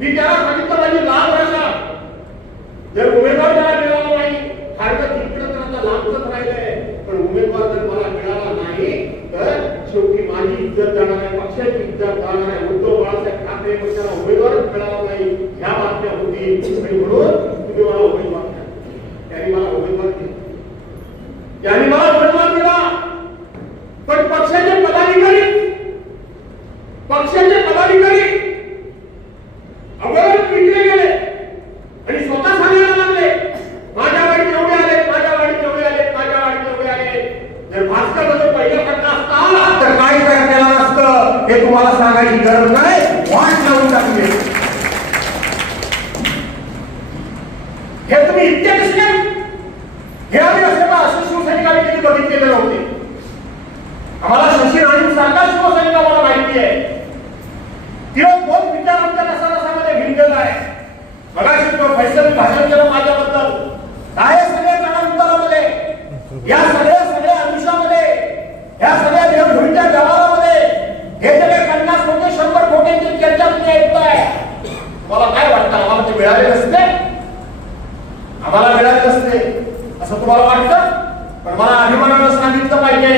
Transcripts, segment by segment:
मी त्याला सांगितलं माझी लाभ राहिला, जर उमेदवार मला मिळाला नाही फायदा जिंकलं तर आता लांबच राहिलंय, पण उमेदवार जर मला मिळाला नाही तर शेवटी माझी इज्जत जाणार आहे, पक्षाची इज्जत जाणार आहे. उद्धव बाळासाहेब ठाकरे पक्षाला उमेदवारच मिळाला नाही ह्या बातम्या होती, आणि म्हणून तुम्ही मला उमेदवार द्या. त्यांनी मला उमेदवार दिला, त्यांनी मला उमेदवार दिला, पण पक्षाचे पदाधिकारी अगोदरच विकले गेले आणि स्वतः सांगायला लागले माझ्या वाडीत एवढे आले, माझ्या वाडीत एवढे आले, माझ्या वाडीत एवढे आले. जर भास्करमध्ये पहिलं पडलं असता तर काय केलं नसतं हे तुम्हाला सांगायची गरज नाही, वाट लावून टाकली. हे तुम्ही इतके कसे हे आम्ही असं शिवसैनिकांनी कधी बघितलेले नव्हते. आम्हाला शशी राणी सारखा शिवसैनिक आम्हाला माहिती आहे, दिवसभर विचार आमच्या रसारसामध्ये भिनलेला आहे. मगाशी तो फैसल भाषण केलं माझ्याबद्दल, काय सगळ्या काळांतरामध्ये या सगळ्या आयुष्यामध्ये या सगळ्या देवधुरीच्या व्यवहारामध्ये हे सगळे 50 कोटी 100 कोटींची चर्चा तुम्ही ऐकताय. तुम्हाला काय वाटतं आम्हाला ते मिळाले नसते, आम्हाला मिळाले नसते असं तुम्हाला वाटतं? पण मला अभिमानानं सांगितलं पाहिजे,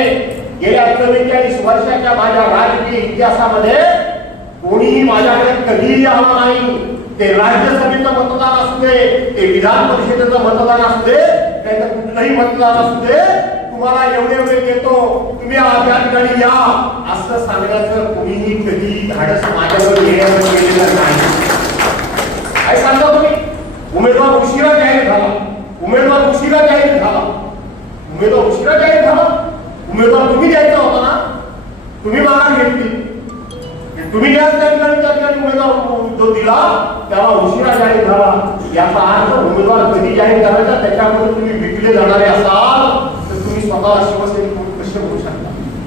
गेल्या 44 वर्षाच्या माझ्या राजकीय इतिहासामध्ये कोणीही माझ्याकडे कधीही आला नाही. ते राज्यसभेचं मतदान असू दे, ते विधान परिषदेचं मतदान असू दे, नाहीतर कुठलंही मतदान असू दे, तुम्हाला एवढे देतो, तुम्ही त्या ठिकाणी या असं सांगण्याचं कोणीही कधी धाडस माझ्यावर केलेलं नाही. काय सांगता तुम्ही? उमेदवार उशिरा जाहीर झाला, उमेदवार उशिरा जाहीर झाला, उमेदवार तुम्ही द्यायचा होता ना, तुम्ही माघार घेतली, तुम्ही त्या ठिकाणी उमेदवार जो दिला त्याला उशिरा जाहीर झाला. याचा अर्थ उमेदवार कधी जाहीर करायचा त्याच्यामध्ये तुम्ही विकले जाणारे असाल तर तुम्ही स्वतः शिवसैनिक